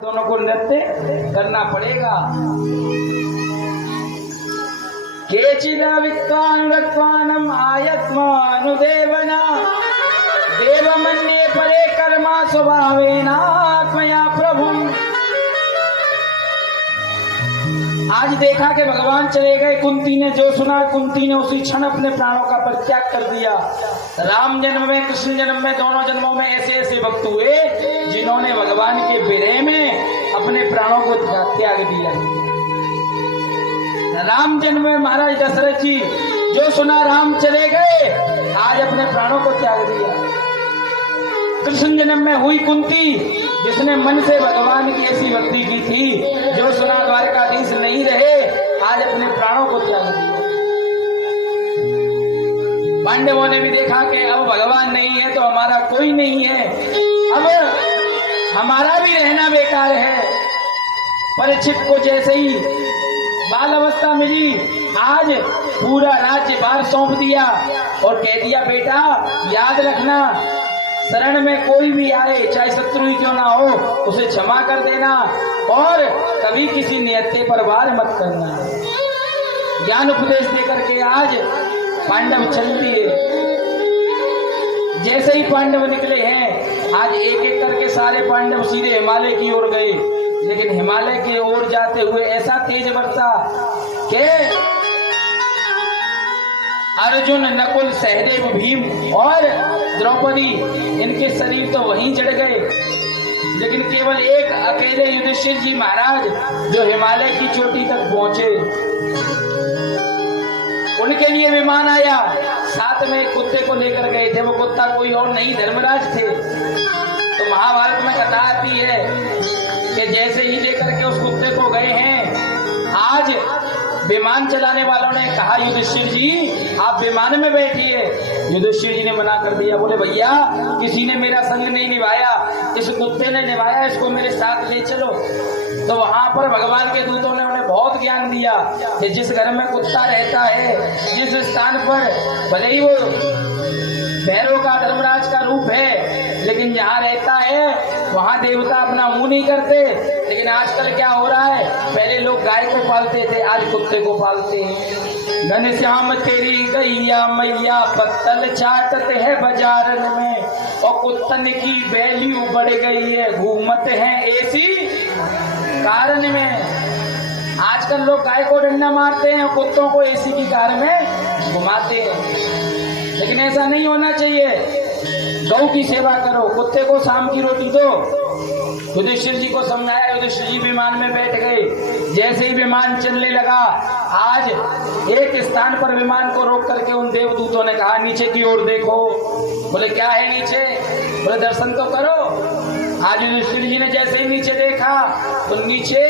दोनों को नृत्य करना पड़ेगा। केचिदविक्वान्वत्वानम् आयत्मानुदेवना देवमन्ये परे कर्मा स्वभावेनात्मया प्रभु। आज देखा कि भगवान चले गए, कुंती ने जो सुना, कुंती ने उसी क्षण अपने प्राणों का परित्याग कर दिया। राम जन्म में, कृष्ण जन्म में, दोनों जन्मों में ऐसे ऐसे भक्त हुए जिन्होंने भगवान के विरह में अपने प्राणों को त्याग दिया। राम जन्म में महाराज दशरथ जी जो सुना, राम चले गए, आज अपने प्राणों को त्याग दिया। कृष्ण जन्म में हुई कुंती, जिसने मन से भगवान की ऐसी भक्ति की थी, जो सुना द्वारकाधीश नहीं रहे, आज अपने प्राणों को त्याग दिया। पांडवों ने भी देखा कि अब भगवान नहीं है तो हमारा कोई नहीं है, अब हमारा भी रहना बेकार है। परीक्षित को जैसे ही बाल अवस्था मिली, आज पूरा राज्य भार सौंप दिया और कह दिया, बेटा याद रखना, शरण में कोई भी आए, चाहे शत्रु ही क्यों ना हो, उसे क्षमा कर देना और कभी किसी नियत्ते पर वार मत करना। ज्ञान उपदेश देकर के आज पांडव चल दिए। जैसे ही पांडव निकले हैं, आज एक एक करके सारे पांडव सीधे हिमालय की ओर गए। लेकिन हिमालय की ओर जाते हुए ऐसा तेज बरसा कि अर्जुन, नकुल, सहदेव, भीम और द्रौपदी, इनके शरीर तो वहीं जड़ गए। लेकिन केवल एक अकेले युधिष्ठिर जी महाराज जो हिमालय की चोटी तक पहुंचे, उनके लिए विमान आया। साथ में एक कुत्ते को लेकर गए थे। वो कुत्ता कोई और नहीं, धर्मराज थे। तो महाभारत में कथा आती है कि जैसे ही लेकर के उस कुत्ते को गए हैं, आज विमान चलाने वालों ने कहा, युधिष्ठिर जी आप विमान में बैठिए। युधिष्ठिर जी ने मना कर दिया, बोले भैया किसी ने मेरा संग नहीं निभाया, इस कुत्ते ने निभाया, इसको मेरे साथ ले चलो। तो वहां पर भगवान के दूतों ने उन्हें बहुत ज्ञान दिया कि जिस घर में कुत्ता रहता है, जिस स्थान पर भले ही वो भैरव का, धर्मराज का रूप है, लेकिन जहाँ रहता है वहाँ देवता अपना मुंह नहीं करते। लेकिन आजकल क्या हो रहा है, पहले लोग गाय को पालते थे, आज कुत्ते को पालते हैं। घनश्याम तेरी गैया मैया पत्तल चाटते हैं बाजारन में, और कुत्तन की वैल्यू बढ़ गई है, घूमते हैं ऐसी कारण में। आजकल लोग गाय को डंडा मारते हैं, कुत्तों को एसी की कार में घुमाते हैं। लेकिन ऐसा नहीं होना चाहिए। गौ की सेवा करो, कुत्ते को शाम की रोटी दो। युधिष्ठिर जी को समझाया, युधिष्ठिर जी विमान में बैठ गए। जैसे ही विमान चलने लगा, आज एक स्थान पर विमान को रोक करके उन देवदूतों ने कहा, नीचे की ओर देखो। बोले क्या है नीचे? बोले दर्शन तो करो। आज युधिष्ठिर जी ने जैसे ही नीचे देखा, तो नीचे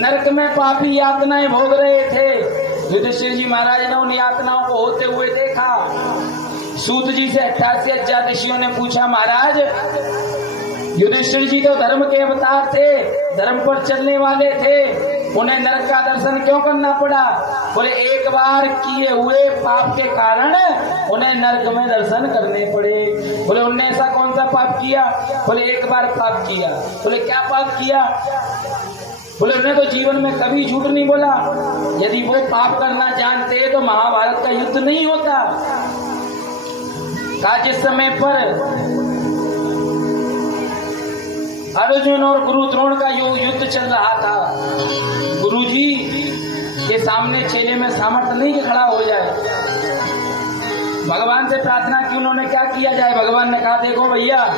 नरक में पापी यातनाएं भोग रहे थे। युधिष्ठिर जी महाराज ने उन यातनाओं को होते हुए देखा। सूत जी से 88 ऋषियों ने पूछा, महाराज युधिष्ठिर जी तो धर्म के अवतार थे, धर्म पर चलने वाले थे, उन्हें नरक का दर्शन क्यों करना पड़ा? बोले एक बार किए हुए पाप के कारण उन्हें नरक में दर्शन करने पड़े। बोले उन्होंने ऐसा कौन सा पाप किया? बोले एक बार पाप किया। बोले क्या पाप किया? बोले उन्हें तो जीवन में कभी झूठ नहीं बोला। यदि वो पाप करना जानते तो महाभारत का युद्ध नहीं होता। कहा जिस समय पर अर्जुन और गुरु द्रोण का युद्ध चल रहा था, गुरुजी के सामने चेले में सामर्थ्य नहीं कि खड़ा हो जाए। भगवान से प्रार्थना की, उन्होंने क्या किया जाए? भगवान ने कहा, देखो भैया,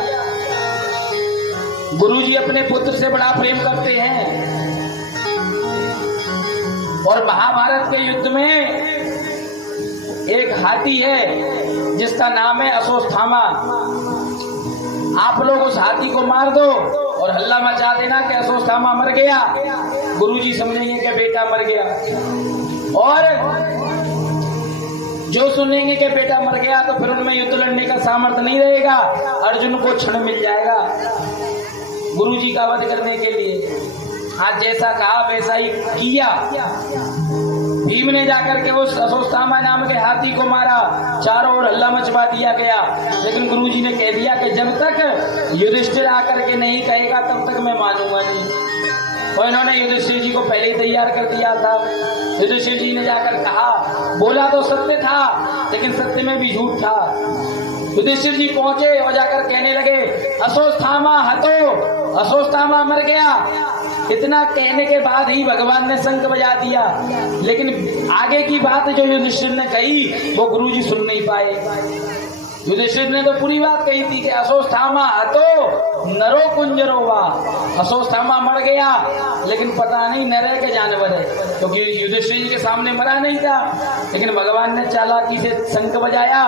गुरुजी अपने पुत्र से बड़ा प्रेम करते हैं, और महाभारत के युद्ध में एक हाथी है जिसका नाम है अश्वत्थामा। आप लोग उस हाथी को मार दो और हल्ला मचा देना कि अश्वत्थामा मर गया। गुरुजी समझेंगे कि बेटा मर गया, और जो सुनेंगे कि बेटा मर गया तो फिर उनमें युद्ध लड़ने का सामर्थ्य नहीं रहेगा। अर्जुन को क्षण मिल जाएगा गुरुजी का वध करने के लिए। आज जैसा कहा वैसा ही किया। भीम ने जाकर के उस अश्वत्थामा नाम के हाथी को मारा, चारों ओर हल्ला मचवा दिया गया। लेकिन गुरुजी ने कह दिया कि जब तक युधिष्ठिर आकर के नहीं कहेगा तब तक मैं मानूंगा नहीं। और इन्होंने युधिष्ठिर जी को पहले ही तैयार कर दिया था। युधिष्ठिर जी ने जाकर कहा, बोला तो सत्य था लेकिन सत्य में भी झूठ था। युधिष्ठिर जी पहुंचे और जाकर कहने लगे, अश्वत्थामा हतो, अश्वत्थामा मर गया। इतना कहने के बाद ही भगवान ने शंख बजा दिया। लेकिन आगे की बात जो युधिष्ठिर ने कही वो गुरुजी सुन नहीं पाए। युधिष्ठिर ने तो पूरी बात कही थी कि अश्वत्थामा हतो नरो कुंजरो वा, अश्वत्थामा मर गया लेकिन पता नहीं नर है के जानवर है, क्योंकि तो युधिष्ठिर जी के सामने मरा नहीं था। लेकिन भगवान ने चालाकी से शंख बजाया,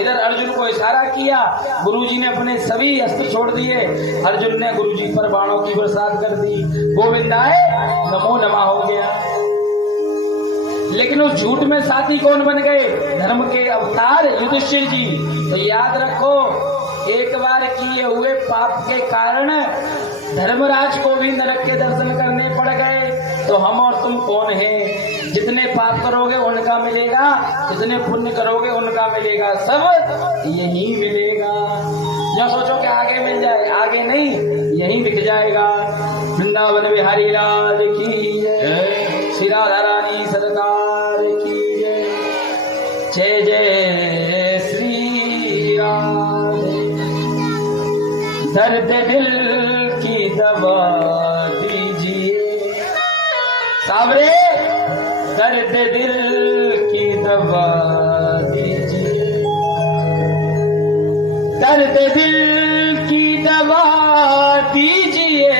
इधर अर्जुन को इशारा किया, गुरुजी ने अपने सभी अस्त्र छोड़ दिए। अर्जुन ने गुरुजी पर बाणों की बरसात कर दी, गोविंदाय नमो नमः हो गया। लेकिन उस झूठ में साथी कौन बन गए? धर्म के अवतार युधिष्ठिर जी। तो याद रखो, एक बार किए हुए पाप के कारण धर्मराज को भी नरक के दर्शन करने पड़ गए। तो हम और तुम कौन हैं? जितने पाप करोगे उनका मिलेगा, जितने पुण्य करोगे उनका मिलेगा, सब यही मिलेगा। जो सोचो कि आगे मिल जाए, आगे नहीं, यही दिख जाएगा। वृंदावन बिहारी लाल की जय, श्री राधा रानी सरकार की जय, जय जय श्री राम। दर्द दिल की दवा दीजिए सावरे, दर्द दिल की दवा दीजिए, दर्द दिल की दवा दीजिए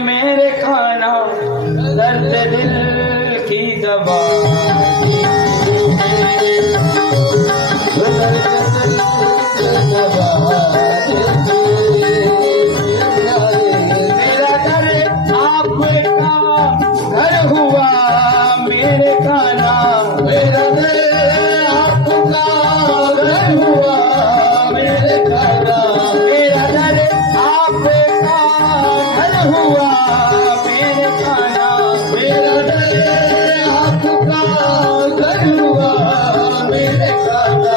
मेरे खाना, दर्द दिल की दवा मेरा घर आपका घर हुआ मेरे खाना, मेरा घर आपका घर हुआ मेरे खाना, मेरा घर आपका घर हुआ मेरे खाना, मेरा घर आपका घर हुआ मेरे खाना।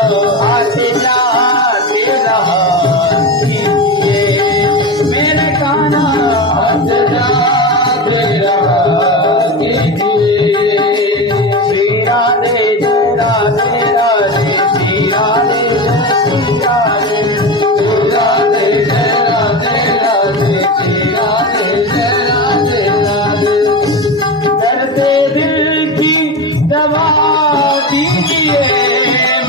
आते जाते रहा कीजिए मेरे खाना, आते जाते रहा कीजिए। श्री राधे जय राधे राधे, श्री राधे जय श्री राधे, श्री राधे जय राधे राधे, श्री राधे जय राधे राधे। दर्द दिल की दवा दीजिए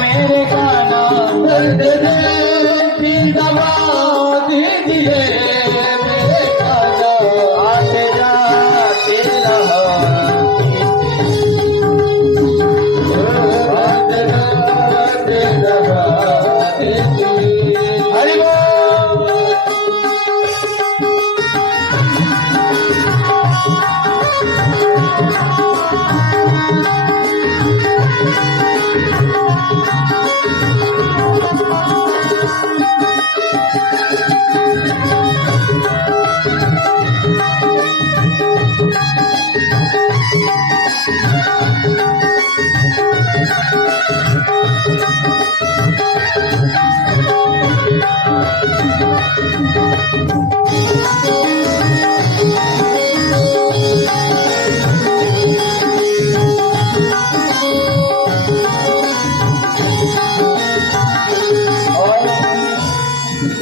मेरे खाना, दर्द दिल की दवा दीजिए मेरे खाना। आते जाते रहा आते जाते रहा हरि बोल।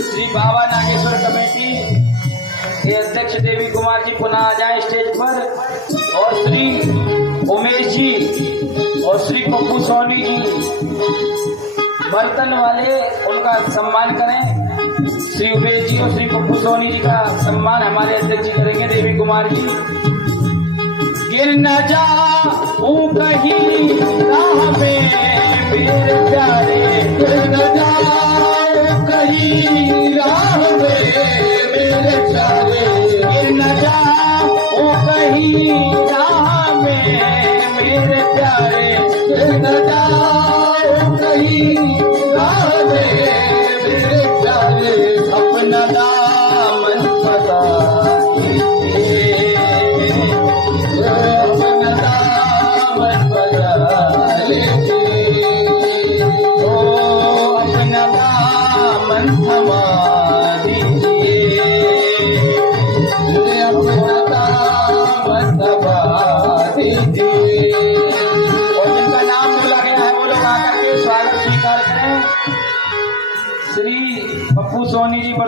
श्री बाबा नागेश्वर कमेटी के अध्यक्ष देवी कुमार जी पुनः आ जाए स्टेज पर, और श्री उमेश जी और श्री पप्पू सोनी जी बर्तन वाले, उनका सम्मान करें। श्री उमेश जी और श्री पप्पू सोनी जी का सम्मान हमारे अध्यक्ष जी करेंगे, देवी कुमार जी। गिर न जाऊं कहीं राह में मेरे प्यारे, गिर न जाऊं कहीं राह में मेरे प्यारे, गिर न जाऊं कहीं राह में मेरे प्यारे, गिर न जाऊं कहीं राह में मेरे प्यारे। अपना दामन पता कीजिए, अपना दामन पता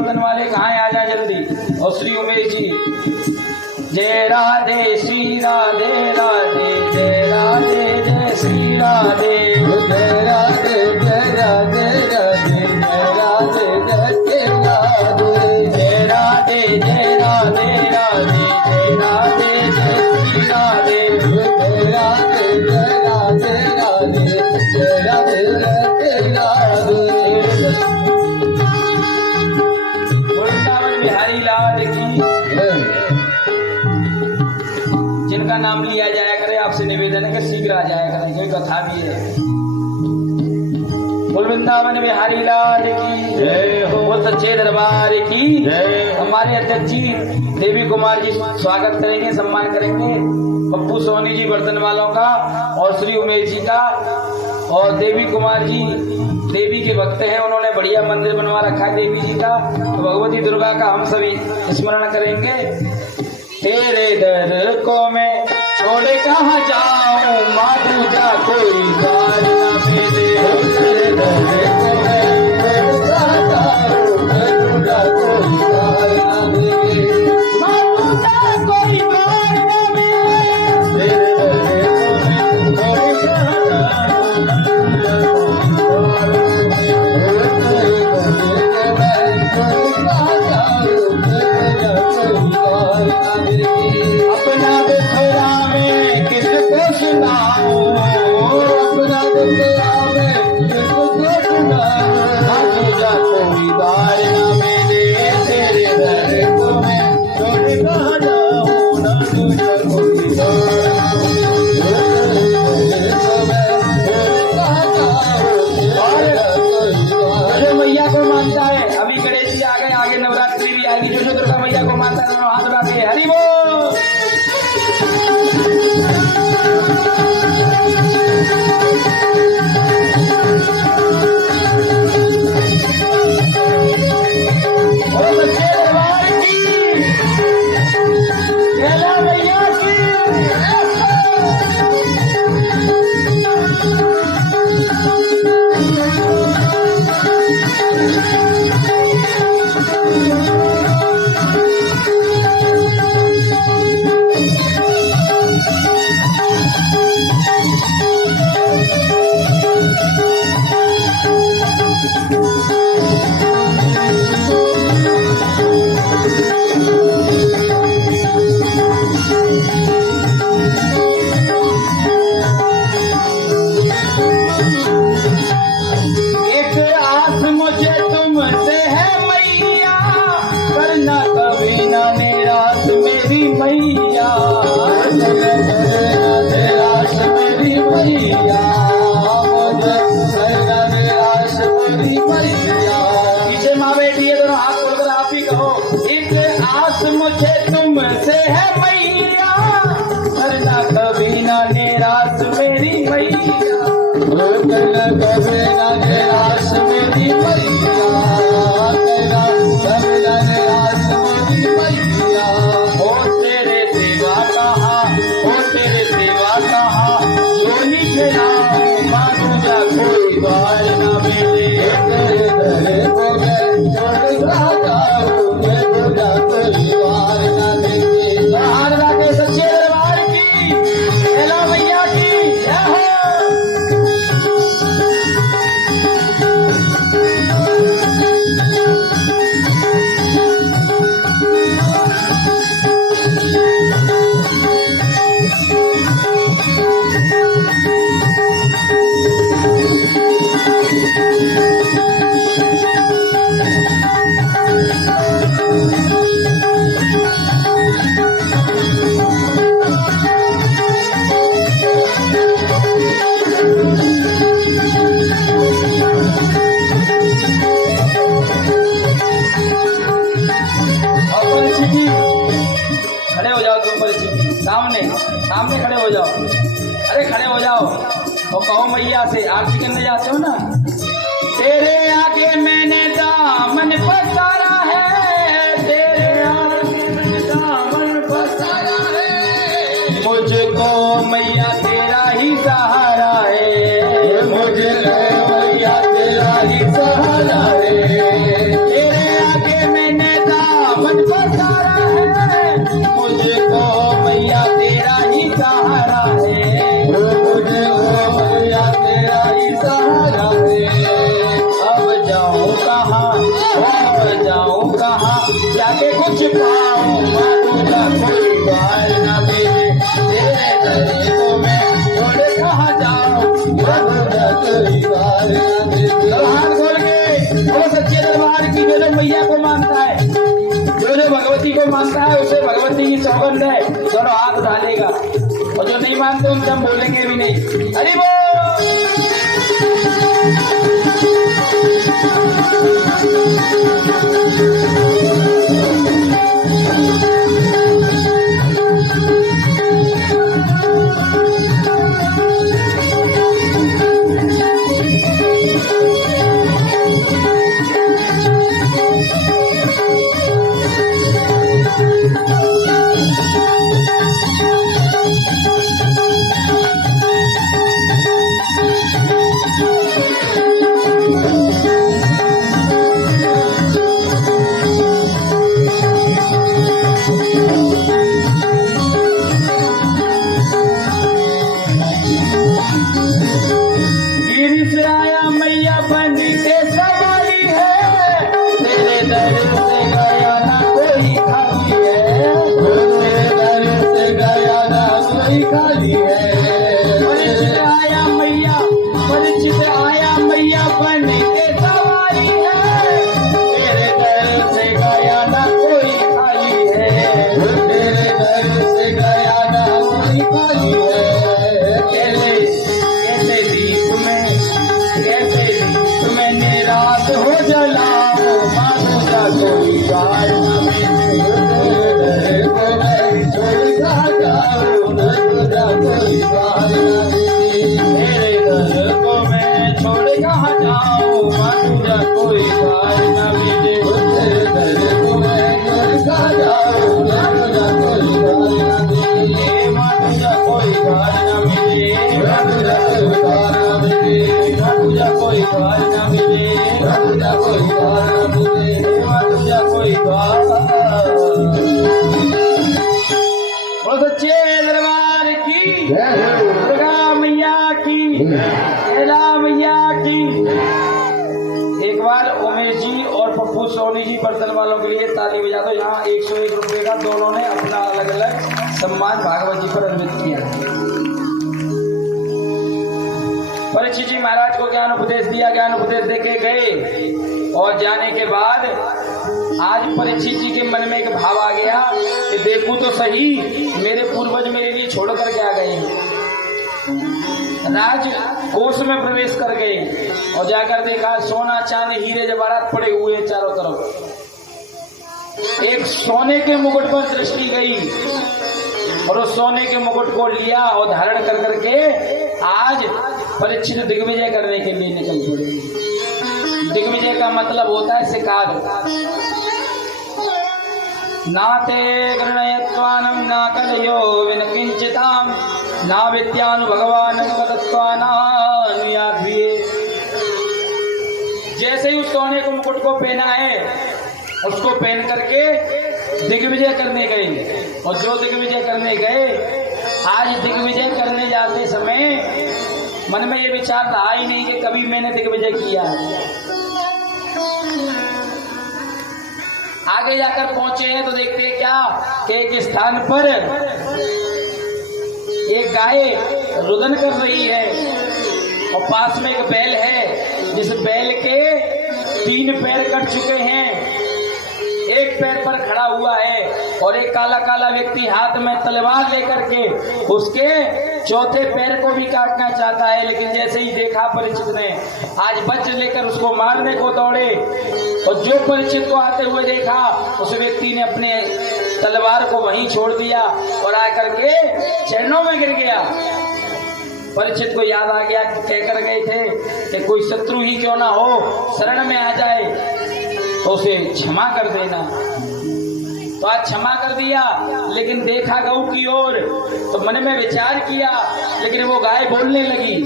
बर्तन वाले कहाँ आ जाए जल्दी। और श्री उमेश जी, जय राधे श्री राधे राधे, जय राधे जय श्री राधे, जय राधे जय राधे राधे, जय राधे जय राधे, जय राधे जय राधे राधे, जय राधे जय श्री राधे, जय राधे जय राधे राधे, जय राधे जय राधे। वृंदावन बिहारी लाल की, जिनका नाम लिया जाया करे आपसे निवेदन है कि शीघ्र आ जाया करें, कोई कथा भी है। बोल वृंदावन बिहारी लाल की जय हो। बोल सच्चे दरबार की जय। हमारे अध्यक्ष जी देवी कुमार जी स्वागत करेंगे, सम्मान करेंगे पप्पू सोनी जी बर्तन वालों का और श्री उमेश जी का। और देवी कुमार जी देवी के भक्त हैं, उन्होंने बढ़िया मंदिर बनवा रखा है देवी जी का। तो भगवती दुर्गा का हम सभी स्मरण करेंगे। तेरे दर को मैं छोड़ कहाँ जाऊं, माँ पूजा कोई द्वार न मिले। तेरे दर को मैं छोड़ कहाँ जाऊं, मैं पूजा कोई द्वार न मिले। माँ पूजा कोई द्वार न मिले। तेरे दर को मैं छोड़ कहाँ जाऊं, मैं पूजा कोई द्वार न मिले। अपना दुखड़ा में किसको सुनाऊं, अपना दुखड़ा में किसको सुनाऊं, माँ पूजा कोई द्वार न मिले। तेरे दर को मैं छोड़ कहाँ जाऊं, ना तुझे कोई द्वार न मिले। तेरे को मैं छोड़ कहाँ जाऊं, तेरा कोई द्वार। जो मैया को मानता है, अभी गणेश जी आ गए, आगे नवरात्रि भी आएगी। जो दुर्गा मैया को मानता है हाथ उठा के हरि बोल। ओ बच्चे दरबार की, कैला मैया की। एक आस मुझे तुमसे है मैया, करना कभी ना निराश मेरी मैया। निराश मेरी मैया, मुझे निराश मेरी मैया। पीछे माँ बेटी है, दोनों हाथ खोलकर आप ही कहो। एक आस मुझे तुमसे है मैया, करना कभी ना निराश मेरी मैया। कभी ना निराश मेरी मैया, कभी ना निराश मेरी मैया। ओ तेरे सेवा कहा, ओ तेरे सेवा कहा, जोनी खेला माँ पूजा कोई द्वार न मिले। तेरे दर को मैं छोड़ कहाँ जाऊं, मैं पूजा कोई द्वार न मिले। हाथ लाके सच्चे दरबार की, कैला मैया की जय हो। खड़े हो जाओ तुम परिचित, सामने सामने खड़े हो जाओ। अरे खड़े हो जाओ और कहो मैया से, आरती करने जाते हो ना। तेरे आगे मैंने दामन पसारा है, तेरे आगे मैंने दामन पसारा है। मुझको मैया तेरा ही सहारा है, मुझे मैया तेरा ही सहारा है। तेरे आगे भगवती को मानता है उसे भगवती की सौगंध है, दोनों हाथ डालेगा। और जो नहीं मानते उनसे हम बोलेंगे भी नहीं। हरि बोल। दुर्गा मैया की, कैला मैया की। एक बार उमेश जी और पप्पू सोनी जी बर्तन वालों के लिए ताली बजा दो। यहाँ 101 रुपये का दोनों ने अपना अलग अलग सम्मान भागवत जी पर अर्पित किया। परीक्षित जी महाराज को ज्ञान उपदेश दिया, ज्ञान उपदेश देके गए और जाने के बाद आज परीक्षित जी के मन में एक भाव आ गया कि देखूं तो सही मेरे पूर्वज मेरे लिए छोड़ कर क्या गए। राज कोष में प्रवेश कर गए और जाकर देखा सोना चांदी हीरे जवाहरात पड़े हुए चारों तरफ। एक सोने के मुकुट पर दृष्टि गई और उस सोने के मुकुट को लिया और धारण कर करके आज परीक्षित दिग्विजय करने के लिए निकल पड़े। दिग्विजय का मतलब होता है शिकार। नाते गृणयत्वानं न कलयो विनकिंचितां न विद्यानुभगवानं वदत्वानानुयाभिये। जैसे ही उस सोने को मुकुट को पहना है उसको पहन करके दिग्विजय करने गए। और जो दिग्विजय करने गए, आज दिग्विजय करने जाते समय मन में ये विचार रहा ही नहीं कि कभी मैंने दिग्विजय किया है। आगे जाकर पहुंचे हैं तो देखते हैं क्या कि एक स्थान पर एक गाय रुदन कर रही है और पास में एक बैल है जिस बैल के 3 पैर कट चुके हैं, एक पैर पर खड़ा हुआ है और एक काला काला व्यक्ति हाथ में तलवार लेकर के उसके चौथे पैर को भी काटना चाहता है। लेकिन जैसे ही देखा परीक्षित ने, आज वज्र लेकर उसको मारने को दौड़े और जो परीक्षित को आते हुए देखा उस व्यक्ति ने अपने तलवार को वहीं छोड़ दिया और आकर के चरणों में गिर गया। परीक्षित को याद आ गया कि कहकर गए थे कि कोई शत्रु ही क्यों ना हो शरण में आ जाए तो उसे क्षमा कर देना। तो आज क्षमा कर दिया, लेकिन देखा गऊ की ओर तो मन में विचार किया, लेकिन वो गाय बोलने लगी।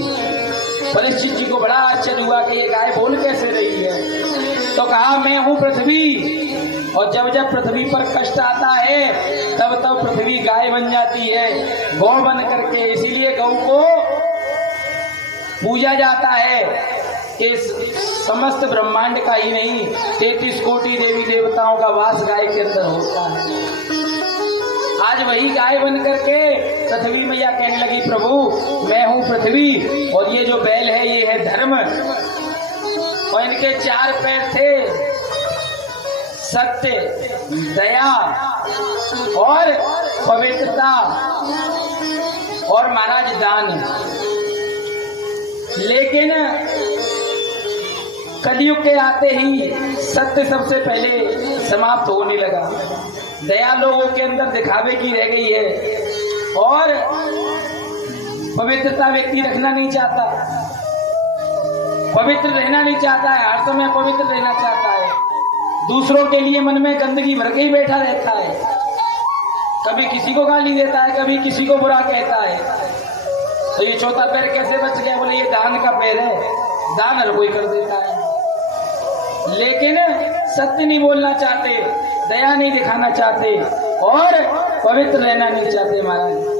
परीक्षित जी को बड़ा आश्चर्य हुआ कि ये गाय बोल कैसे रही है। तो कहा मैं हूं पृथ्वी, और जब जब पृथ्वी पर कष्ट आता है तब तब पृथ्वी गाय बन जाती है, गौ बन करके। इसीलिए गौ को पूजा जाता है। इस समस्त ब्रह्मांड का ही नहीं 33 कोटि देवी देवताओं का वास गाय के अंदर होता है। आज वही गाय बन करके पृथ्वी मैया कहने लगी प्रभु मैं हूं पृथ्वी और ये जो बैल है ये है धर्म। और इनके 4 पैर थे, सत्य, दया और पवित्रता और महाराज दान। लेकिन कलयुग के आते ही सत्य सबसे पहले समाप्त होने लगा। दया लोगों के अंदर दिखावे की रह गई है और पवित्रता व्यक्ति रखना नहीं चाहता, पवित्र रहना नहीं चाहता है, हर समय पवित्र रहना चाहता है। दूसरों के लिए मन में गंदगी भर के ही बैठा रहता है, कभी किसी को गाली देता है, कभी किसी को बुरा कहता है। तो ये चौथा पैर कैसे बच गया? बोले ये दान का पैर है, दान हर कोई कर देता है। लेकिन सत्य नहीं बोलना चाहते, दया नहीं दिखाना चाहते और पवित्र रहना नहीं चाहते महाराज।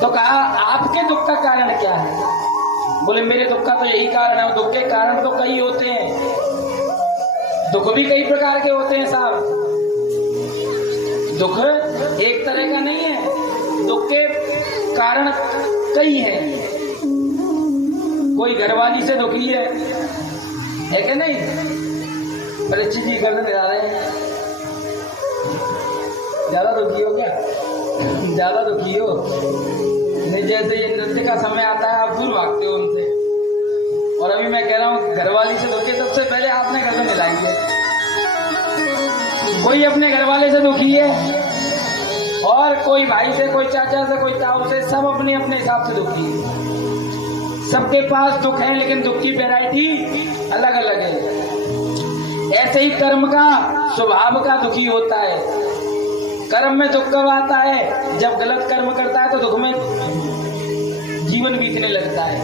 तो कहा आपके दुख का कारण क्या है? बोले मेरे दुख का तो यही कारण है। दुख के कारण तो कई होते हैं, दुख भी कई प्रकार के होते हैं साहब। दुख एक तरह का नहीं है, दुख के कारण कई हैं। कोई घरवाली से दुखी है कि नहीं? परीक्षित जी करने जा रहे हैं, ज्यादा दुखी हो क्या? ज्यादा दुखी हो नहीं? जैसे ये नृत्य का समय आता है आप दूर भागते हो उनसे, और अभी मैं कह रहा हूँ घरवाली से दुखी, सबसे पहले आपने गर्दन हिलाई है। कोई अपने घरवाले से दुखी है और कोई भाई से, कोई चाचा से, कोई ताऊ से, सब अपने अपने हिसाब से दुखी है। सबके पास दुख है लेकिन दुख की वैरायटी अलग अलग है। ऐसे ही कर्म का स्वभाव का दुखी होता है। कर्म में दुख कब आता है? जब गलत कर्म करता है तो दुख में जीवन बीतने लगता है।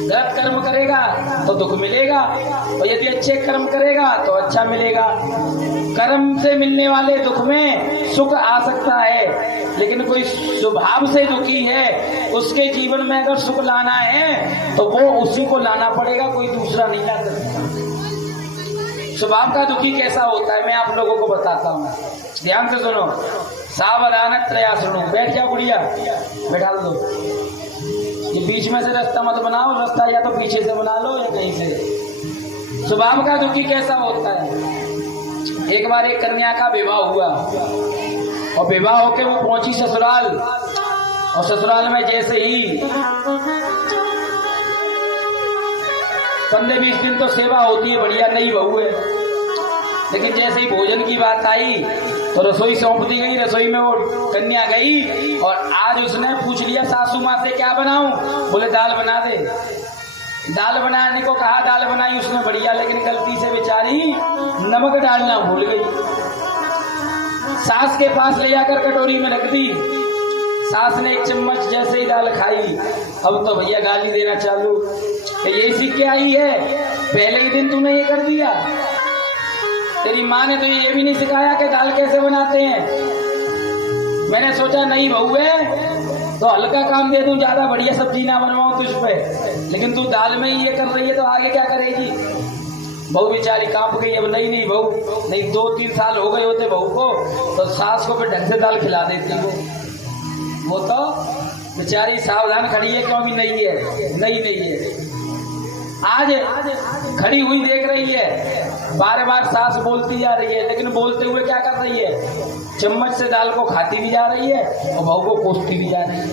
गलत कर्म करेगा तो दुख मिलेगा और यदि अच्छे कर्म करेगा तो अच्छा मिलेगा। कर्म से मिलने वाले दुख में सुख आ सकता है, लेकिन कोई स्वभाव से दुखी है, उसके जीवन में अगर सुख लाना है तो वो उसी को लाना पड़ेगा, कोई दूसरा नहीं ला सकता। स्वभाव का दुखी कैसा होता है मैं आप लोगों को बताता हूँ, ध्यान से सुनो। सावधान त्रया सुनो। बैठ जाओ गुड़िया, बैठा दो। ये बीच में से रास्ता मत बनाओ, रास्ता या तो पीछे से बना लो या कहीं से। स्वभाव का दुखी कैसा होता है? एक बार एक कन्या का विवाह हुआ और विवाह होके वो पहुंची ससुराल, और ससुराल में जैसे ही 15-20 दिन तो सेवा होती है, बढ़िया नई बहू है, लेकिन जैसे ही भोजन की बात आई तो रसोई सौंप दी गई। रसोई में वो कन्या गई और आज उसने पूछ लिया सासू माँ से क्या बनाऊं? बोले दाल बना दे। दाल बनाने को कहा, दाल बनाई उसने बढ़िया, लेकिन गलती से बेचारी नमक डालना भूल गई। सास के पास ले जाकर कटोरी में रख दी। सास ने एक चम्मच जैसे ही दाल खाई, अब तो भैया गाली देना चालू, यही सीख के आई है, पहले ही दिन तूने ये कर दिया। तेरी माँ ने तो ये भी नहीं सिखाया कि दाल कैसे बनाते हैं। मैंने सोचा नई बहू है तो हल्का काम दे दूं, ज्यादा बढ़िया सब्जी ना बनवाऊं तुझ पे, लेकिन तू दाल में ही ये कर रही है तो आगे क्या करेगी? बहू बेचारी कांप गई। अब नई बहू, नहीं 2-3 साल हो गए होते बहू को, तो सास को फिर ढंग से दाल खिला देती वो तो बेचारी सावधान खड़ी है, क्यों भी नई है। आज खड़ी हुई देख रही है, बार बार सास बोलती जा रही है, लेकिन बोलते हुए क्या कर रही है? चम्मच से दाल को खाती भी जा रही है और बहू को कोसती भी जा रही है।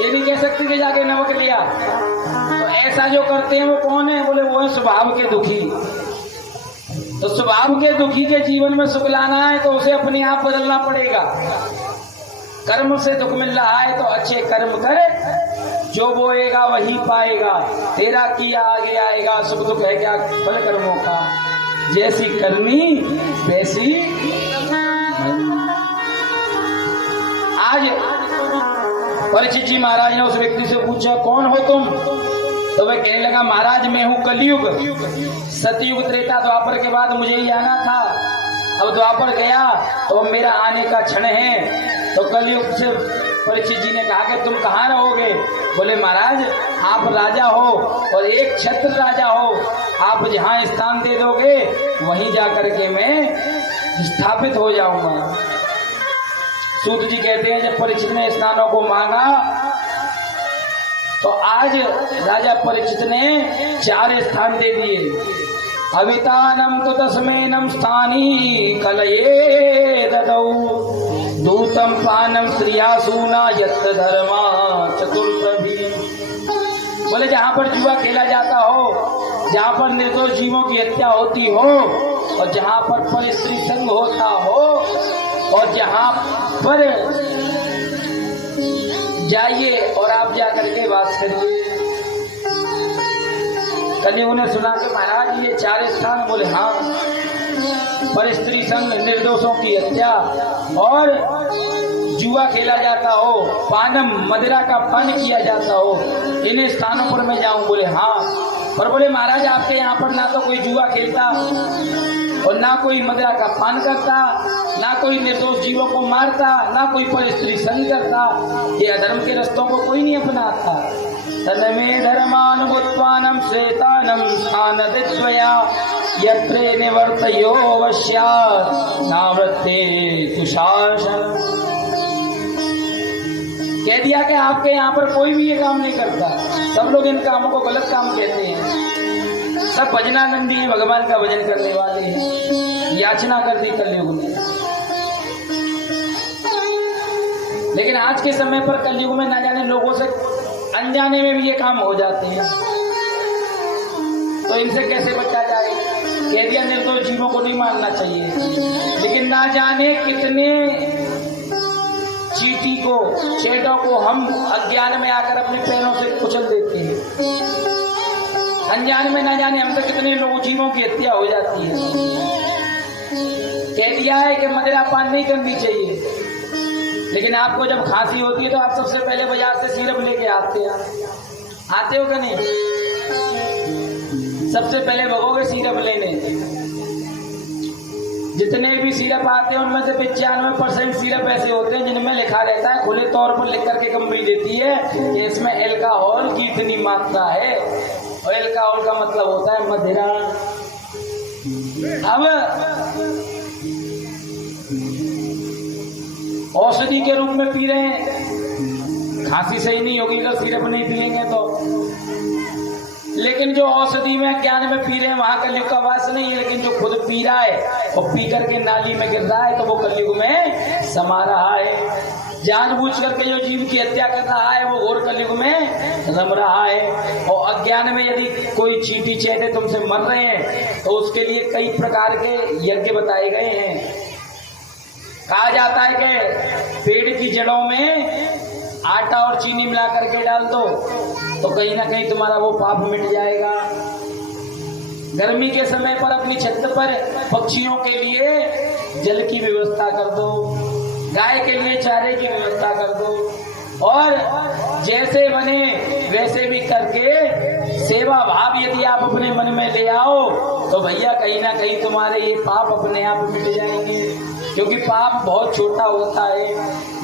ये नहीं कह सकती कि जाके नमक लिया। तो ऐसा जो करते हैं वो कौन है? बोले वो है स्वभाव के दुखी। तो स्वभाव के दुखी के जीवन में सुख लाना है तो उसे अपने आप बदलना पड़ेगा। कर्म से दुख मिल रहा है तो अच्छे कर्म करे, जो बोएगा वही पाएगा, तेरा किया आगे आएगा। सुख दुख है क्या फल कर्मों का, जैसी करनी वैसी। आज परीक्षित जी महाराज ने उस व्यक्ति से पूछा कौन हो तुम? तो वह कहने लगा महाराज मैं हूँ कलयुग। सतयुग त्रेता द्वापर के बाद मुझे ही आना था, अब द्वापर गया तो अब मेरा आने का क्षण है। तो कलयुग से परीक्षित जी ने कहा कि तुम कहाँ रहोगे? बोले महाराज आप राजा हो और एक छत्र राजा हो, आप जहाँ स्थान दे दोगे वहीं जाकर के मैं स्थापित हो जाऊंगा। सूत जी कहते हैं जब परीक्षित ने स्थानों को मांगा तो आज राजा परीक्षित ने 4 स्थान दे दिए। अवितानम तो तस्मेनम स्थानी कलये ददौ दूतम पानम श्रियासूना यत् धर्मा चतुर्भी। बोले जहाँ पर जुआ खेला जाता हो, जहाँ पर निर्दोष जीवों की हत्या होती हो, और जहाँ पर परस्त्री संग होता हो, और जहाँ पर जाइए और आप जाकर के बात करिए। कल उन्हें सुना कि महाराज ये 4 स्थान, बोले हाँ, परस्त्री संग, निर्दोषों की हत्या और जुआ खेला जाता हो, पानम मदिरा का पान किया जाता हो, इन स्थानों पर मैं जाऊं? बोले हाँ। पर बोले महाराज आपके यहाँ पर ना तो कोई जुआ खेलता और ना कोई मदिरा का पान करता, ना कोई निर्दोष जीवों को मारता, ना कोई परस्त्री संग करता, ये अधर्म के रस्तों को कोई नहीं अपनाता। तन्मे धर्मानुभूत्वानं श्वेतानं स्थानदित्वया यत्रे निवर्तयो वश्यात् नावृत्ते सुशासन। कह दिया कि आपके यहाँ पर कोई भी ये काम नहीं करता, सब लोग इन कामों को गलत काम कहते हैं, सब भजनानंदी भगवान का भजन करने वाले हैं। याचना कर दी कलयुग में। लेकिन आज के समय पर कलयुग में ना जाने लोगों से अनजाने में भी ये काम हो जाते हैं, तो इनसे कैसे बचा जाए? कह दिया निर्दोष जीवों को नहीं मारना चाहिए, लेकिन ना जाने कितने चीटी को, चेटों को हम अज्ञान में आकर अपने पैरों से कुचल देते हैं। अनजान में ना जाने हमसे कितने लोगों जीवों की हत्या हो जाती है। कह दिया है कि मदिरा पान नहीं करनी चाहिए, लेकिन आपको जब खांसी होती है तो आप सबसे पहले बाजार से सिरप लेके आते हो कि नहीं? सबसे पहले भगोगे सिरप लेने। जितने भी सिरप आते हैं उनमें से 95% सिरप ऐसे होते हैं जिनमें लिखा रहता है, खुले तौर पर लिख करके कंपनी देती है कि इसमें एल्कोहल की इतनी मात्रा है, और एल्कोहल का मतलब होता है मदिरा। अब औषधि के रूप में पी रहे हैं, खांसी सही नहीं होगी अगर सिरप नहीं पिएंगे तो। लेकिन जो औषधि में ज्ञान में पी रहे हैं वहां कलयुग का वास नहीं है, लेकिन जो खुद पी रहा है और पी करके नाली में गिर रहा है तो वो कलयुग में समा रहा है। जानबूझ करके जो जीव की हत्या कर रहा है वो और कलयुग में रम रहा है। और अज्ञान में यदि कोई चींटी चैते तुमसे मर रहे हैं तो उसके लिए कई प्रकार के यज्ञ बताए गए हैं। कहा जाता है कि पेड़ की जड़ों में आटा और चीनी मिला करके डाल दो तो कहीं ना कहीं तुम्हारा वो पाप मिट जाएगा। गर्मी के समय पर अपनी छत पर पक्षियों के लिए जल की व्यवस्था कर दो, गाय के लिए चारे की व्यवस्था कर दो, और जैसे बने वैसे भी करके सेवा भाव यदि आप अपने मन में ले आओ तो भैया कहीं ना कहीं तुम्हारे ये पाप अपने आप मिट जाएंगे। क्योंकि पाप बहुत छोटा होता है।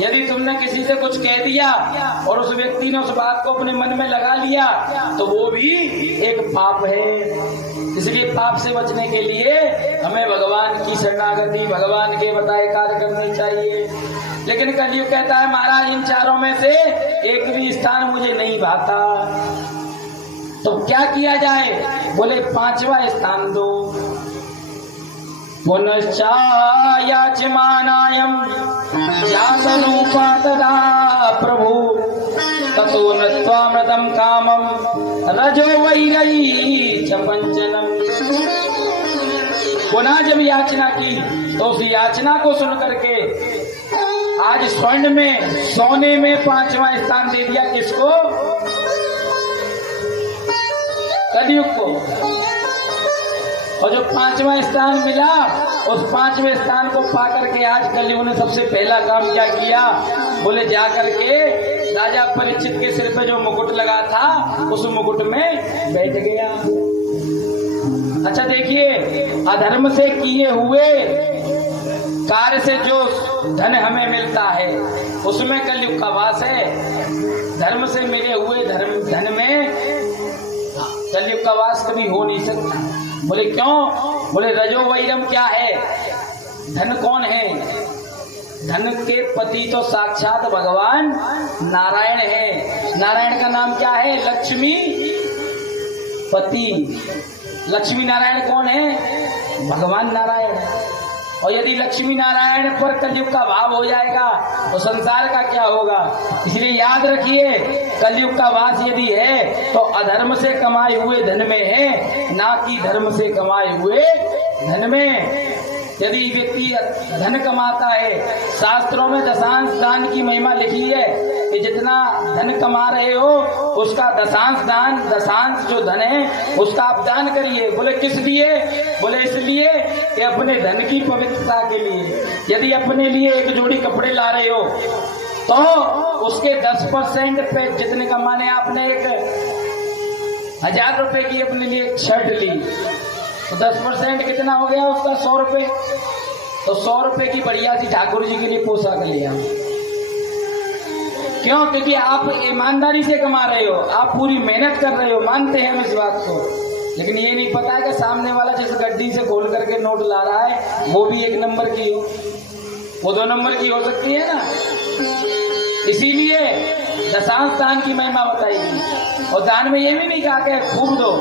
यदि तुमने किसी से कुछ कह दिया और उस व्यक्ति ने उस बात को अपने मन में लगा लिया तो वो भी एक पाप है। इसलिए पाप से बचने के लिए हमें भगवान की शरणागति, भगवान के बताए कार्य करने चाहिए। लेकिन कलयुग कहता है महाराज इन चारों में से एक भी स्थान मुझे नहीं भाता, तो क्या किया जाए? बोले 5वां स्थान दो। पुनश्चायाचमानायं जातरूपा तदा प्रभु ततो नत्वामृतं कामं रजो वैरई च पंचनम। पुनः जब याचना की तो उस याचना को सुन करके आज स्वर्ण में, सोने में 5वां स्थान दे दिया। किसको? कलयुग को। और जो 5वां स्थान मिला उस 5वें स्थान को पाकर के आज कलयुग ने सबसे पहला काम क्या किया? बोले जा करके राजा परीक्षित के सिर पे जो मुकुट लगा था उस मुकुट में बैठ गया। अच्छा देखिए, अधर्म से किए हुए कार्य से जो धन हमें मिलता है उसमें कलयुग का वास है। धर्म से मिले हुए धन में कलयुग का वास कभी हो नहीं सकता। बोले क्यों? बोले रजो वैरम क्या है? धन कौन है? धन के पति तो साक्षात भगवान नारायण है। नारायण का नाम क्या है? लक्ष्मी पति। लक्ष्मी नारायण कौन है? भगवान नारायण है। और यदि लक्ष्मी नारायण पर कलयुग का भाव हो जाएगा तो संसार का क्या होगा? इसलिए याद रखिए, कलयुग का वास यदि है तो अधर्म से कमाए हुए धन में है, ना कि धर्म से कमाए हुए धन में। यदि व्यक्ति धन कमाता है, शास्त्रों में दशांश दान की महिमा लिखी है कि जितना धन कमा रहे हो उसका दशांश दान, दशांश जो धन है उसका आप दान करिए। बोले किस लिए? बोले इसलिए कि अपने धन की पवित्रता के लिए। यदि अपने लिए एक जोड़ी कपड़े ला रहे हो तो उसके 10% पे जितने कमाने, आपने एक 1000 रुपए की अपने लिए एक शर्ट ली तो 10% कितना हो गया उसका? 100 रुपए। तो 100 रुपए की बढ़िया सी ठाकुर जी के लिए पोशाक लिया। क्यों? क्योंकि आप ईमानदारी से कमा रहे हो, आप पूरी मेहनत कर रहे हो, मानते हैं हम इस बात को। लेकिन ये नहीं पता है कि सामने वाला जिस गड्डी से खोल करके नोट ला रहा है वो भी 1 नंबर की हो, वो 2 नंबर की हो सकती है ना। इसीलिए दशांश दान की महिमा बताएगी। और दान में ये भी नहीं कहा कि खूब दो,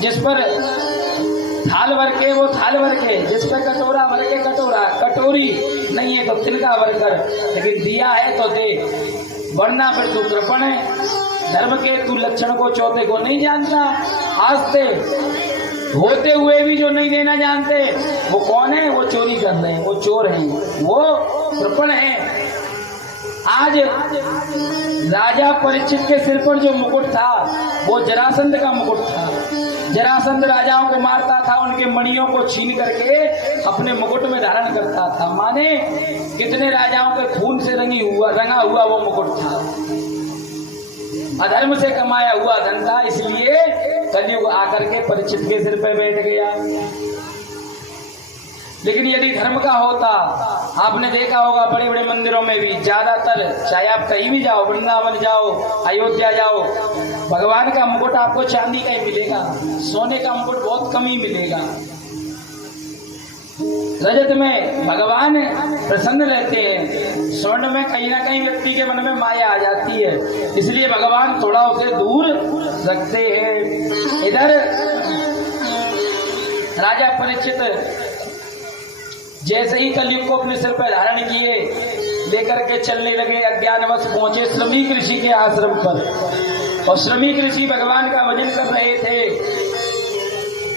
जिस पर थाल भर के वो थाल भर के, जिस पर कटोरा भर के कटोरा, कटोरी नहीं है तो तिनका भर कर, लेकिन दिया है तो दे, वरना फिर तू कृपण है। धर्म के तू लक्षण को चौथे को नहीं जानता। आस्ते होते हुए भी जो नहीं देना जानते वो कौन है? वो चोरी कर रहे हैं, वो चोर हैं, वो कृपण है। आज राजा परीक्षित के सिर पर जो मुकुट था वो जरासंध का मुकुट था। जरासंध राजाओं को मारता था, उनके मणियों को छीन करके अपने मुकुट में धारण करता था। माने कितने राजाओं के खून से रंगा हुआ वो मुकुट था। अधर्म से कमाया हुआ धन था, इसलिए कलयुग आकर के परीक्षित के सिर पे बैठ गया। लेकिन यदि धर्म का होता, आपने देखा होगा बड़े बड़े मंदिरों में भी ज्यादातर, चाहे आप कहीं भी जाओ, वृंदावन जाओ, अयोध्या जाओ, भगवान का मुकुट आपको चांदी का ही मिलेगा, सोने का मुकुट बहुत कम ही मिलेगा। रजत में भगवान प्रसन्न रहते हैं, स्वर्ण में कहीं ना कहीं व्यक्ति के मन में माया आ जाती है, इसलिए भगवान थोड़ा उसे दूर रखते हैं। इधर राजा परीक्षित जैसे ही कलयुग को अपने सिर पर धारण किए, लेकर के चलने लगे, अज्ञानवश पहुंचे श्रमिक ऋषि के आश्रम पर। और श्रमिक ऋषि भगवान का भजन कर रहे थे।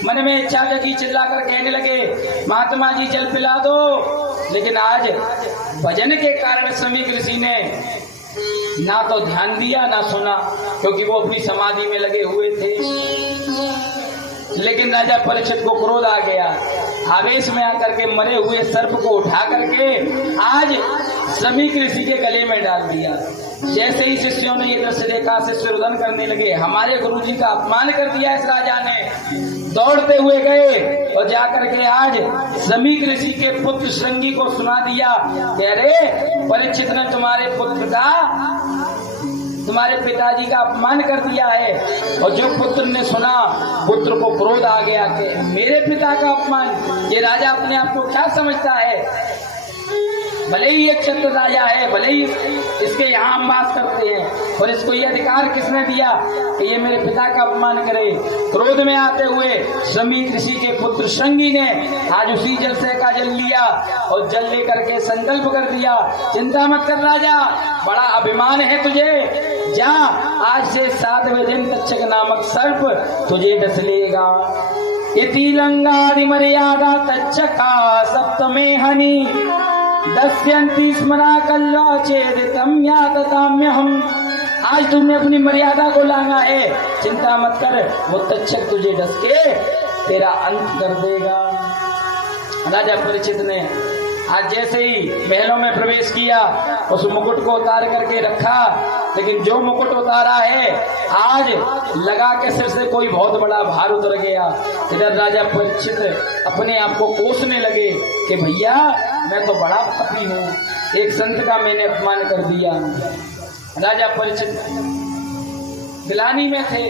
मन में इच्छा जगी, चिल्लाकर कहने लगे, महात्मा जी जल पिला दो। लेकिन आज भजन के कारण श्रमिक ऋषि ने ना तो ध्यान दिया ना सुना, क्योंकि वो अपनी समाधि में लगे हुए थे। लेकिन राजा परीक्षित को क्रोध आ गया, आवेश में आकर के मरे हुए सर्प को उठा करके आज श्रमिक ऋषि के गले में डाल दिया। जैसे ही शिष्यों ने ये दृश्य देखा, शिष्य रुदन करने लगे, हमारे गुरुजी का अपमान कर दिया इस राजा ने। दौड़ते हुए गए और जाकर के आज श्रमिक ऋषि के पुत्र श्रृंगी को सुना दिया कि अरे परीक्षित ने तुम्हारे पुत्र का, तुम्हारे पिताजी का अपमान कर दिया है। और जो पुत्र ने सुना, पुत्र को क्रोध आ गया कि मेरे पिता का अपमान। ये राजा अपने आप को क्या समझता है? भले ही एक क्षत्र राजा है, भले ही इसके यहाँ हम बात करते हैं, और इसको ये अधिकार किसने दिया कि ये मेरे पिता का अपमान करे? क्रोध में आते हुए श्रमिक ऋषि के पुत्र श्रृंगी ने आज उसी जल से का जल लिया और जल लेकर के संकल्प कर दिया, चिंता मत कर राजा, बड़ा अभिमान है तुझे, जा आज से 7वें दिन तक्षक नामक सर्प तुझे डस लेगा। इति लंगादि मर्यादा तक्षका सप्तमे हनि दस्यन्ति स्मरा कल्ला चेदितम यातताम्य हम। आज तुमने अपनी मर्यादा को लांगा है, चिंता मत कर, वो तक्षक तुझे डस के तेरा अंत कर देगा। राजा परीक्षित ने आज जैसे ही महलों में प्रवेश किया, उस मुकुट को उतार करके रखा, लेकिन जो मुकुट उतारा है आज लगा के सिर से कोई बहुत बड़ा भार उतर गया। इधर राजा परीक्षित अपने आप को कोसने लगे कि भैया मैं तो बड़ा पापी हूँ, एक संत का मैंने अपमान कर दिया। राजा परीक्षित गिलानी में थे,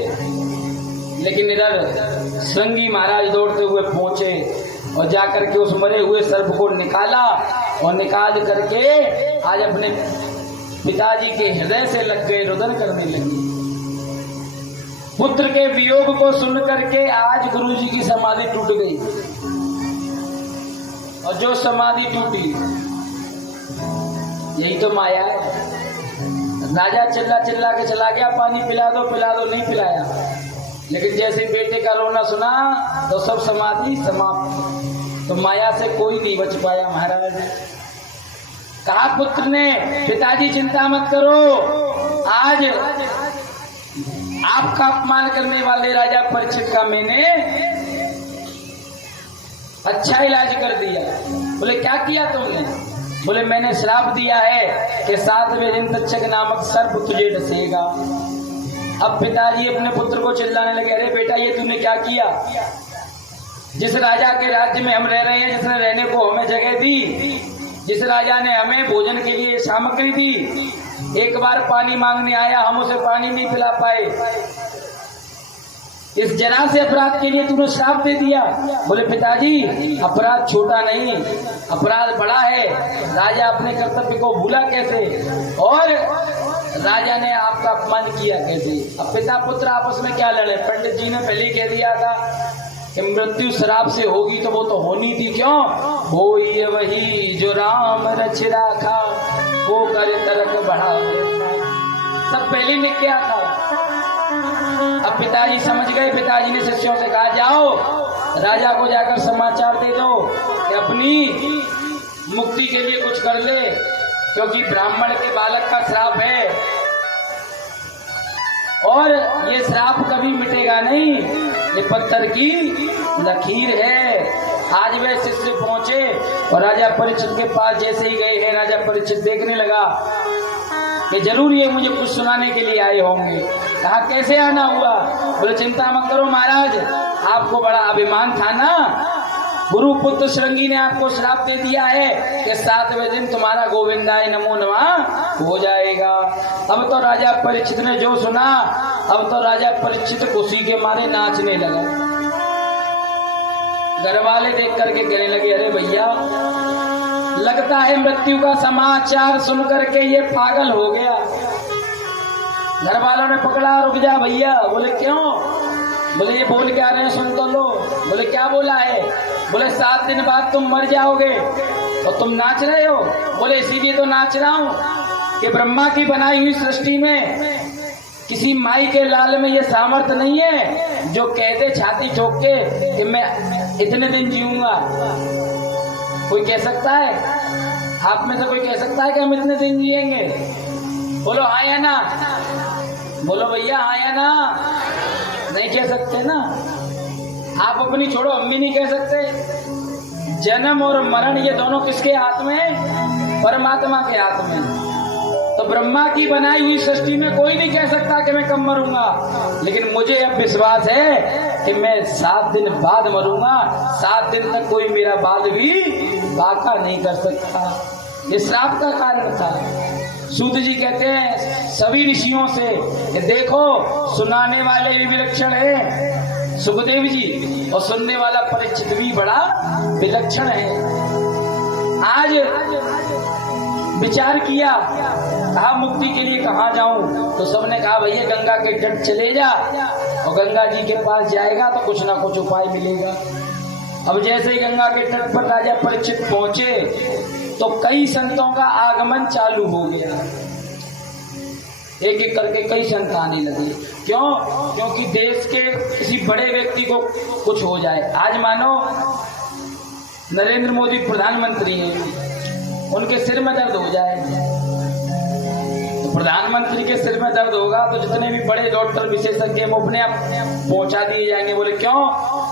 लेकिन इधर श्रृंगी महाराज दौड़ते हुए पहुंचे और जाकर के उस मरे हुए सर्प को निकाला और निकाल करके आज अपने पिताजी के हृदय से लग गए, रुदन करने लगे। पुत्र के वियोग को सुन करके आज गुरु जी की समाधि टूट गई, और जो समाधि टूटी यही तो माया है। राजा चिल्ला चिल्ला के चला गया, पानी पिला दो नहीं पिलाया, लेकिन जैसे बेटे का रोना सुना तो सब समाधि समाप्त। तो माया से कोई नहीं बच पाया महाराज। कहा पुत्र ने, पिताजी चिंता मत करो, आज आपका अपमान करने वाले राजा परीक्षित का मैंने अच्छा इलाज कर दिया। बोले क्या किया तुमने? बोले मैंने श्राप दिया है कि 7वें दिन तक्षक नामक सर्प तुझे डसेगा। अब पिताजी अपने पुत्र को चिल्लाने लगे, अरे बेटा ये तूने क्या किया? जिस राजा के राज्य में हम रह रहे हैं, जिसने रहने को हमें जगह दी, जिस राजा ने हमें भोजन के लिए सामग्री दी, एक बार पानी मांगने आया, हम उसे पानी नहीं पिला पाए, इस जरा से अपराध के लिए तूने श्राप दे दिया। बोले पिताजी अपराध छोटा नहीं, अपराध बड़ा है। राजा अपने कर्तव्य को भूला कैसे, और राजा ने आपका अपमान किया कैसे? अब पिता पुत्र आपस में क्या लड़े? पंडित जी ने पहले कह दिया था कि मृत्यु श्राप से होगी, तो वो तो होनी थी। क्यों? हो ये वही जो राम रच राखा, वो कर तरक बढ़ा, सब पहले ने क्या था। अब पिताजी समझ गए, पिताजी ने शिष्यों से कहा जाओ राजा को जाकर समाचार दे दो कि अपनी मुक्ति के लिए कुछ कर ले, क्योंकि ब्राह्मण के बालक का श्राप है और ये श्राप कभी मिटेगा नहीं, ये पत्थर की लकीर है। आज वे शिष्य पहुंचे और राजा परीक्षित के पास जैसे ही गए हैं, राजा परीक्षित देखने लगा कि जरूर ये मुझे कुछ सुनाने के लिए आए होंगे। कहा कैसे आना हुआ? बोले चिंता मत करो महाराज, आपको बड़ा अभिमान था ना, गुरु पुत्र श्रृंगी ने आपको श्राप दे दिया है कि 7वें दिन तुम्हारा गोविंदाय नमो नमः हो जाएगा। अब तो राजा परीक्षित ने जो सुना, अब तो राजा परीक्षित खुशी के मारे नाचने लगा। घर वाले देख करके कहने लगे, अरे भैया लगता है मृत्यु का समाचार सुन करके ये पागल हो गया। घर वालों ने पकड़ा, रुक जा भैया। बोले क्यों? बोले ये बोल के आ रहे हैं, सुन तो लो। बोले क्या बोला है? बोले 7 दिन बाद तुम मर जाओगे और तुम नाच रहे हो। बोले इसीलिए तो नाच रहा हूं कि ब्रह्मा की बनाई हुई सृष्टि में किसी माई के लाल में ये सामर्थ्य नहीं है जो कहते छाती ठोक के कि मैं इतने दिन जीऊंगा। कोई कह सकता है? आप में से कोई कह सकता है कि हम इतने दिन जिएंगे? बोलो हाँ या ना? बोलो भैया हाँ या ना? नहीं कह सकते ना। आप अपनी छोड़ो, हम भी नहीं कह सकते। जन्म और मरण ये दोनों किसके हाथ में है? परमात्मा के हाथ में। तो ब्रह्मा की बनाई हुई सृष्टि में कोई नहीं कह सकता कि मैं कब मरूंगा, लेकिन मुझे अब विश्वास है कि मैं 7 दिन बाद मरूंगा। 7 दिन तक कोई मेरा बाल भी बाका नहीं कर सकता। ये श्राप का कारण था। सूत जी कहते हैं सभी ऋषियों से कि देखो सुनाने वाले भी विलक्षण है सुखदेव जी, और सुनने वाला परीक्षित भी बड़ा विलक्षण है। आज विचार किया, कहा मुक्ति के लिए कहाँ जाऊं? तो सबने कहा भैया गंगा के तट चले जा, और गंगा जी के पास जाएगा तो कुछ ना कुछ उपाय मिलेगा। अब जैसे ही गंगा के तट पर राजा परीक्षित पहुंचे तो कई संतों का आगमन चालू हो गया। एक एक करके कई संत आने लगे। क्यों? क्योंकि देश के किसी बड़े व्यक्ति को कुछ हो जाए। आज मानो नरेंद्र मोदी प्रधानमंत्री हैं, उनके सिर में दर्द हो जाए तो प्रधानमंत्री के सिर में दर्द होगा तो जितने भी बड़े डॉक्टर विशेषज्ञ वो अपने आप पहुंचा दिए जाएंगे। बोले क्यों?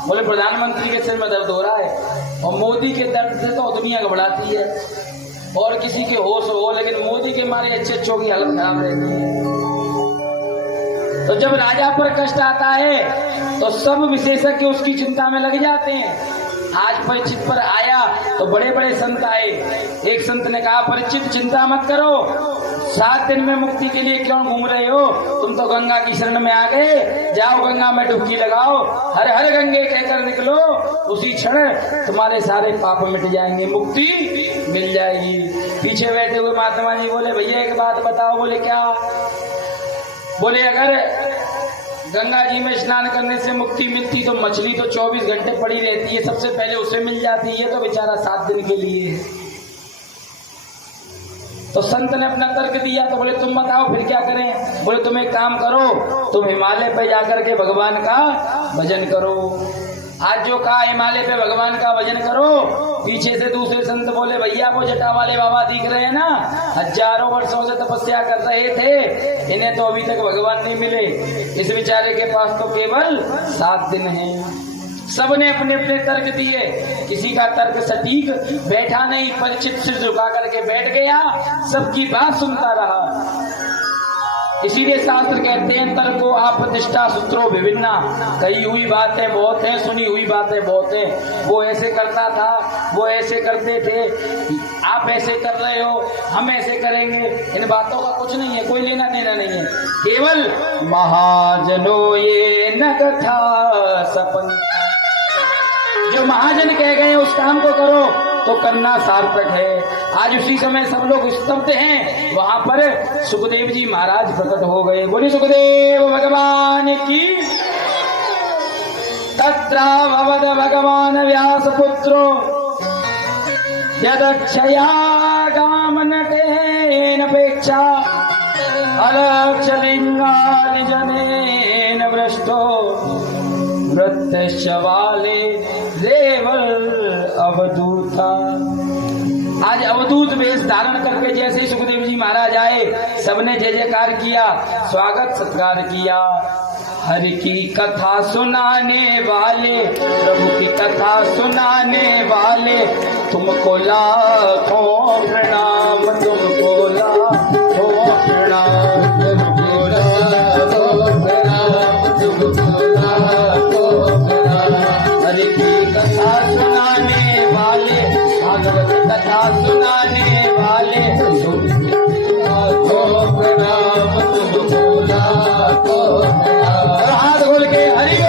बोले प्रधानमंत्री के सिर में दर्द हो रहा है। और मोदी के दर्द से तो दुनिया घबराती है, और किसी के होश हो, लेकिन मोदी के मारे अच्छे अच्छों की हालत खराब रहती है। तो जब राजा पर कष्ट आता है तो सब विशेषज्ञ उसकी चिंता में लग जाते हैं। आज परीक्षित पर आया तो बड़े बड़े संत आए। एक संत ने कहा परीक्षित चिंता मत करो, 7 दिन में मुक्ति के लिए क्यों घूम रहे हो? तुम तो गंगा की शरण में आ गए, जाओ गंगा में डुबकी लगाओ, हर हर गंगे कहकर निकलो, उसी क्षण तुम्हारे सारे पाप मिट जाएंगे, मुक्ति मिल जाएगी। पीछे बैठे हुए महात्मा जी बोले भैया एक बात बताओ। बोले क्या? बोले अगर गंगा जी में स्नान करने से मुक्ति मिलती तो मछली तो 24 घंटे पड़ी रहती है, सबसे पहले उसे मिल जाती है, तो बेचारा 7 दिन के लिए है। तो संत ने अपना तर्क दिया, तो बोले तुम बताओ फिर क्या करें? बोले तुम एक काम करो, तुम हिमालय पे जाकर के भगवान का भजन करो। आज जो कहा हिमालय पे भगवान का भजन करो, पीछे से दूसरे संत बोले भैया वो जटा वाले बाबा दिख रहे हैं ना, हजारों वर्षों से तपस्या कर रहे थे, इन्हें तो अभी तक भगवान नहीं मिले, इस बेचारे के पास तो केवल 7 दिन है। सबने अपने अपने तर्क दिए, किसी का तर्क सटीक बैठा नहीं, परिचित सिर झुका करके बैठ गया, सबकी बात सुनता रहा। इसीलिए शास्त्र कहते हैं तर्को आपतिष्ठा सूत्रों विभिन्ना, कही हुई बातें बहुत हैं, सुनी हुई बातें बहुत हैं। वो ऐसे करता था, वो ऐसे करते थे, आप ऐसे कर रहे हो, हम ऐसे करेंगे, इन बातों का कुछ नहीं है, कोई लेना देना नहीं है। केवल महाजनों ये न कथा सपन, जो महाजन कह गए उस काम को करो तो करना सार्थक है। आज उसी समय सब लोग स्तब्ध हैं, वहां पर सुखदेव जी महाराज प्रकट हो गए। बोले सुखदेव भगवान की। तत्राभवद भगवान व्यास पुत्रो यदक्षया गामनटेनपेक्षा अलक्षलिंगान जनेन भ्रष्टो मृत्यशवाले देवल अवधूता। आज अवधूत वेश धारण करके जैसे ही सुखदेव जी महाराज आए, सबने जय जयकार किया, स्वागत सत्कार किया। हरि की कथा सुनाने वाले, प्रभु की कथा सुनाने वाले, तुमको लाखों प्रणाम, तुमको लाखों प्रणाम, तुमको लाखों प्रणाम, तुमको लाखों प्रणाम। हरि की कथा सुनाने वाले, भागवत कथा सुनाने वाले, तुमको लाखों प्रणाम, तुमको लाखों प्रणाम। हाथ खोल के हरि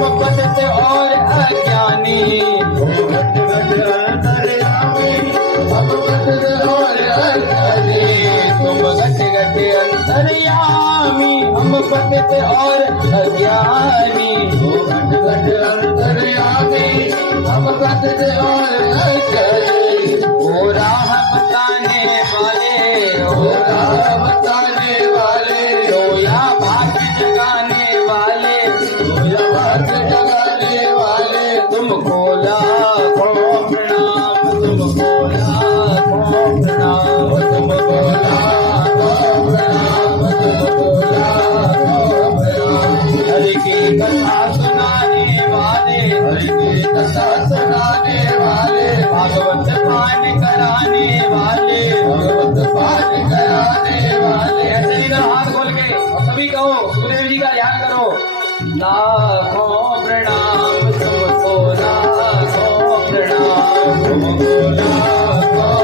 हम पतित और अज्ञानी। घट घट अंतर्यामी हम पतित और अज्ञानी। तुम घट घट अंतर्यामी हम पतित और अज्ञानी। घट घट अंतर्यामी हम पतित और अज्ञानी। ओ राह बताने वाले, ओ राह बताने वाले, रोया भाग्य जगाने वाले, रोया भाग्य जगाने वाले, तुमको लाखों प्रणाम, तुमको लाखों प्रणाम, तुमको लाखों प्रणाम, तुमको लाखों प्रणाम। हरि की कथा सुनाने वाले, हरि की कथा सुनाने वाले, भागवत पाठ कराने वाले, भगवत पाठ कराने वाले। ऐसे ही ना हाथ खोल के और सभी कहो, सुखदेव जी का ध्यान करो। लाखों प्रणाम तुमको, लाखों प्रणाम, तुमको लाखों